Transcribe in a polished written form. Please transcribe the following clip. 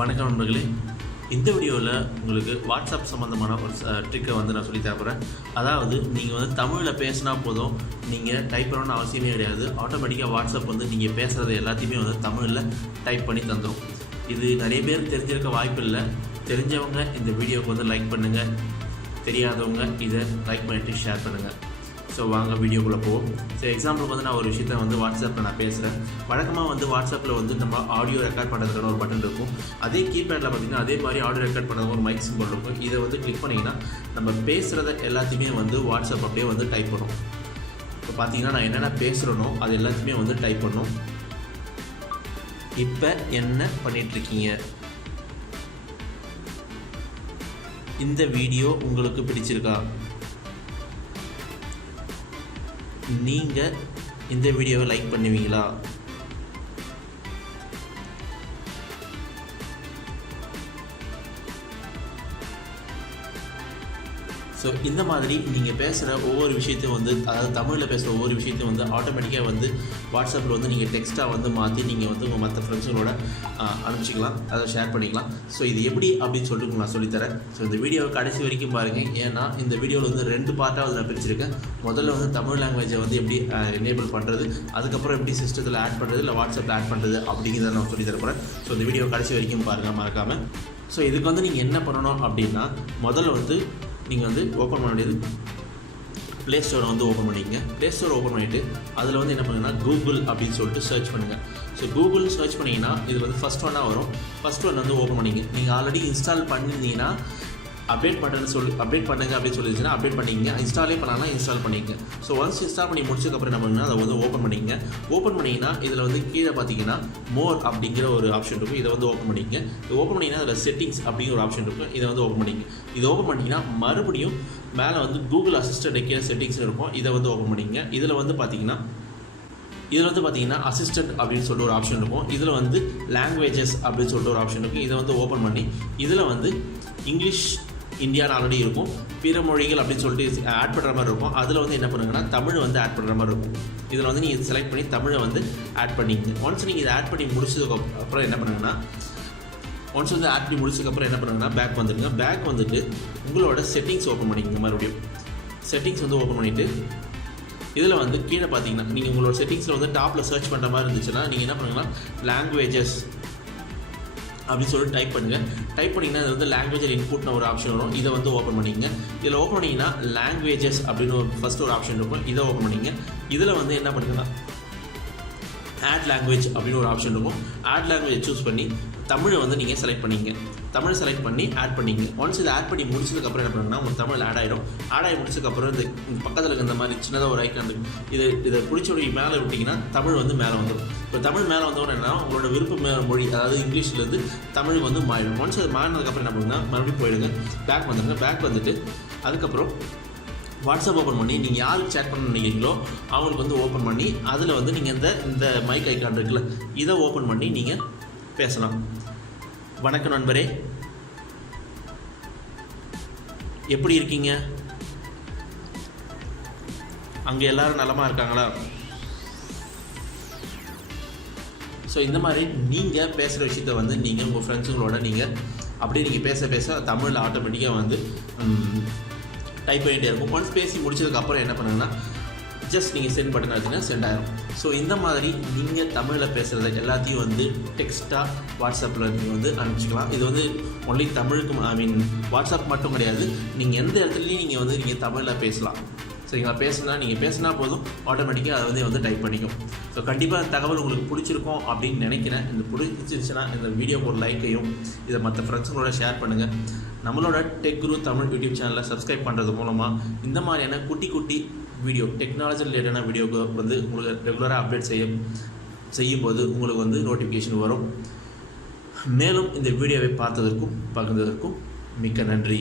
வணக்கம் நண்பர்களே. இந்த வீடியோவில் உங்களுக்கு வாட்ஸ்அப் சம்மந்தமான ஒரு ட்ரிக்கை நான் சொல்லி தரப்போகிறேன். அதாவது நீங்கள் தமிழில் பேசினா போதும், நீங்கள் டைப் பண்ணணும்னு அவசியமே கிடையாது. ஆட்டோமேட்டிக்காக வாட்ஸ்அப் நீங்கள் பேசுகிறது எல்லாத்தையுமே தமிழில் டைப் பண்ணி தந்துடும். இது நிறைய பேர் தெரிஞ்சிருக்க வாய்ப்பு இல்லை. தெரிஞ்சவங்க இந்த வீடியோவுக்கு லைக் பண்ணுங்கள், தெரியாதவங்க இதை லைக் பண்ணிவிட்டு ஷேர் பண்ணுங்கள். ஸோ வாங்க வீடியோக்குள்ளே போவோம். ஸோ எக்ஸாம்பிளுக்கு நான் ஒரு விஷயத்தை வாட்ஸ்அப்பில் நான் பேசுகிறேன். வழக்கமாக வாட்ஸ்அப்பில் நம்ம ஆடியோ ரெக்கார்ட் பண்ணுறதுக்கான ஒரு பட்டன் இருக்கும். அதே கீபேடில் பார்த்திங்கன்னா அதே மாதிரி ஆடியோ ரெக்கார்ட் பண்ணுறதுக்கு ஒரு மைக் சிம்பிள் இருக்கும். இதை கிளிக் பண்ணிங்கன்னா நம்ம பேசுகிறத எல்லாத்தையுமே வாட்ஸ்அப் அப்படியே டைப் பண்ணும். இப்போ பார்த்தீங்கன்னா நான் என்னென்ன பேசுகிறேனோ அது எல்லாத்தையுமே டைப் பண்ணும். இப்போ என்ன பண்ணிகிட்ருக்கீங்க? இந்த வீடியோ உங்களுக்கு பிடிச்சிருக்கா? நீங்கள் இந்த வீடியோவை லைக் பண்ணுவீங்களா? ஸோ இந்த மாதிரி நீங்கள் பேசுகிற ஒவ்வொரு விஷயத்தையும் அதாவது தமிழில் பேசுகிற ஒவ்வொரு விஷயத்தையும் ஆட்டோமேட்டிக்காக வாட்ஸ்அப்பில் நீங்கள் டெக்ஸ்ட்டாக மாற்றி நீங்கள் உங்கள் மற்ற ஃப்ரெண்ட்ஸுங்களோட அனுப்பிச்சிக்கலாம், அதை ஷேர் பண்ணிக்கலாம். ஸோ இது எப்படி அப்படின்னு சொல்லிட்டு நான் சொல்லித்தரேன். ஸோ இந்த வீடியோவை கடைசி வரைக்கும் பாருங்கள். ஏன்னா இந்த வீடியோவில் 2 பார்ட்டாக நான் பிரிச்சிருக்கேன். முதல்ல தமிழ் லாங்குவேஜை எப்படி எனேபிள் பண்ணுறது, அதுக்கப்புறம் எப்படி சிஸ்டத்தில் ஆட் பண்ணுறது, இல்லை வாட்ஸ்அப்பில் ஆட் பண்ணுறது அப்படிங்கிறத நான் சொல்லி தரப்போகிறேன். ஸோ இந்த வீடியோ கடைசி வரைக்கும் பாருங்கள் மறக்காமல். ஸோ இதுக்கு நீங்கள் என்ன பண்ணணும் அப்படின்னா, முதல்ல நீங்கள் ஓப்பன் பண்ண வேண்டியது ப்ளே ஸ்டோரை ஓப்பன் பண்ணிக்கங்க. ப்ளே ஸ்டோர் ஓப்பன் பண்ணிவிட்டு அதில் என்ன பண்ணுங்கன்னா கூகுள் அப்படின்னு சொல்லிட்டு சர்ச் பண்ணுங்கள். ஸோ கூகுள் சர்ச் பண்ணிங்கன்னா இது ஃபஸ்ட் ஒன்னாக வரும். ஃபஸ்ட் ஒன் ஓப்பன் பண்ணிங்க. நீங்கள் ஆல்ரெடி இன்ஸ்டால் பண்ணியிருந்தீங்கன்னா அப்டேட் பண்ணுங்க அப்படின்னு சொல்லிச்சுன்னா அப்டேட் பண்ணிங்க. இன்ஸ்டாலே பண்ணலாம், இன்ஸ்டால் பண்ணிங்க. ஸோ ஒன்ஸ் இன்ஸ்டால் பண்ணி முடிச்சதுக்கப்புறம் என்ன பண்ணுங்கன்னா அதை ஓப்பன் பண்ணிங்க. ஓப்பன் பண்ணிங்கன்னா இதில் கீழே பார்த்தீங்கன்னா மோர் அப்படிங்கிற ஒரு ஆப்ஷன் இருக்கும். இதை ஓப்பன் பண்ணிங்க. இது ஓப்பன் பண்ணிங்கன்னா அதில் செட்டிங்ஸ் அப்படிங்கிற ஒரு ஆப்ஷன் இருக்கும். இதை ஓப்பன் பண்ணிங்க. இது ஓப்பன் பண்ணிங்கன்னா மறுபடியும் மேலே கூகுள் அசிஸ்டன்ட் கீழே செட்டிங்ஸ் இருக்கும். இதை ஓப்பன் பண்ணிங்க. இதில் பார்த்தீங்கன்னா அசிஸ்டன்ட் அப்படின்னு சொல்லிட்டு ஒரு ஆப்ஷன் இருக்கும். இதில் லாங்குவேஜஸ் அப்படின்னு சொல்லிட்டு ஒரு ஆப்ஷன் இருக்கும். இதை ஓப்பன் பண்ணி இதில் இங்கிலீஷ் இந்தியான்னு ஆல்ரெடி இருக்கும். பிற மொழிகள் அப்படின்னு சொல்லிட்டு ஆட் பண்ணுற மாதிரி இருக்கும். அதில் என்ன பண்ணுங்கன்னா தமிழ் ஆட் பண்ணுற மாதிரி இருக்கும். இதில் நீங்கள் செலக்ட் பண்ணி தமிழை ஆட் பண்ணிங்க. ஒன்ஸ் நீங்கள் இதை ஆட் பண்ணி முடிச்சதுக்கப்புறம் என்ன பண்ணுங்கன்னா ஆட் பண்ணி முடிச்சதுக்கப்புறம் என்ன பண்ணுங்கன்னா பேக் வந்துடுங்க. பேக் உங்களோட செட்டிங்ஸ் ஓப்பன் பண்ணிக்கங்க. மறுபடியும் செட்டிங்ஸ் ஓப்பன் பண்ணிவிட்டு இதில் கீழே பார்த்தீங்கன்னா நீங்கள் உங்களோட செட்டிங்ஸில் டாப்பில் சர்ச் பண்ணுற மாதிரி இருந்துச்சுன்னா நீங்கள் என்ன பண்ணுங்கன்னா லாங்குவேஜஸ் அப்படின்னு சொல்லிட்டு டைப் பண்ணுங்கள். டைப் பண்ணிங்கன்னா அது லாங்குவேஜ் இன்புட்னு ஒரு ஆப்ஷன் வரும். இதை ஓப்பன் பண்ணிங்க. இதில் ஓப்பன் பண்ணிங்கன்னா லாங்குவேஜஸ் அப்படின்னு ஃபஸ்ட்டு ஒரு ஆப்ஷன் இருக்கும். இதை ஓப்பன் பண்ணிங்க. இதில் என்ன பண்ணுங்கன்னா ஆட் லாங்குவேஜ் அப்படின்னு ஒரு ஆப்ஷன் இருக்கும். ஆட் லாங்குவேஜ் சூஸ் பண்ணி தமிழை நீங்கள் செலக்ட் பண்ணிங்க. தமிழ் செலக்ட் பண்ணி ஆட் பண்ணிங்க. ஒன்ஸ் இதை ஆட் பண்ணி முடிச்சதுக்கப்புறம் என்ன பண்ணுங்கன்னா உங்கள் தமிழ் ஆட் ஆகிடும். ஆட் ஆகி முடிச்சதுக்கப்புறம் இந்த பக்கத்தில் இருக்க இந்த மாதிரி சின்னதாக ஒரு ஐக்கான் இருக்குது. இதை பிடிச்சோட மேலே விட்டிங்கன்னா தமிழ் மேலே வந்துடும். இப்போ தமிழ் மேலே வந்தோடனே என்ன உங்களோட விருப்ப மொழி, அதாவது இங்கிலீஷ்லேருந்து தமிழ் மாறிடும். ஒன்ஸ் அது மாறினதுக்கப்புறம் என்ன பண்ணுங்கன்னா மறுபடியும் போயிடுங்க. பேக் வந்துடுங்க. பேக் வந்துட்டு அதுக்கப்புறம் வாட்ஸ்அப் ஓப்பன் பண்ணி நீங்கள் யாருக்கு சேட் பண்ண நினைக்கிறீங்களோ அவங்களுக்கு ஓப்பன் பண்ணி அதில் நீங்கள் இந்த மைக் ஐக்கான் இருக்குல்ல, இதை ஓப்பன் பண்ணி நீங்கள் பேசலாம். வணக்கம் நண்பரே, எப்படி இருக்கீங்க? அங்கே எல்லாரும் நலமாக இருக்காங்களா? ஸோ இந்த மாதிரி நீங்கள் பேசுகிற விஷயத்த நீங்கள் உங்கள் ஃப்ரெண்ட்ஸுங்களோட நீங்கள் அப்படியே நீங்கள் பேச தமிழில் ஆட்டோமேட்டிக்காக டைப் பண்ணிகிட்டே இருக்கும். ஒன்ஸ் பேசி முடிச்சதுக்கப்புறம் என்ன பண்ணுங்கன்னா ஜஸ்ட் நீங்கள் சென்ட் பட்டன் அடிச்சிங்கன்னா சென்ட் ஆகிடும். ஸோ இந்த மாதிரி நீங்கள் தமிழில் பேசுகிறத எல்லாத்தையும் டெக்ஸ்ட்டாக வாட்ஸ்அப்பில் நீங்கள் அனுப்பிச்சிக்கலாம். இது ஒன்லி தமிழுக்கு வாட்ஸ்அப் மட்டும் கிடையாது. நீங்கள் எந்த இடத்துலையும் நீங்கள் தமிழில் பேசலாம். சரிங்களா? நீங்கள் பேசினா போதும், ஆட்டோமேட்டிக்காக அதை டைப் பண்ணிக்கும். ஸோ கண்டிப்பாக தகவல் உங்களுக்கு பிடிச்சிருக்கும் அப்படின்னு நினைக்கிறேன். இந்த பிடிச்சிருச்சுன்னா இந்த வீடியோக்கு ஒரு லைக்கையும் இதை மற்ற ஃப்ரெண்ட்ஸுங்களோட ஷேர் பண்ணுங்கள். நம்மளோட டெக் குரு தமிழ் யூடியூப் சேனலை சப்ஸ்கிரைப் பண்ணுறது மூலமாக இந்த மாதிரியான குட்டி வீடியோ டெக்னாலஜி ரிலேட்டடான வீடியோக்கு உங்களுக்கு ரெகுலராக அப்டேட் செய்யும்போது உங்களுக்கு நோட்டிஃபிகேஷன் வரும். மேலும் இந்த வீடியோவை பார்த்ததற்கும் பகிர்ந்ததற்கும் மிக்க நன்றி.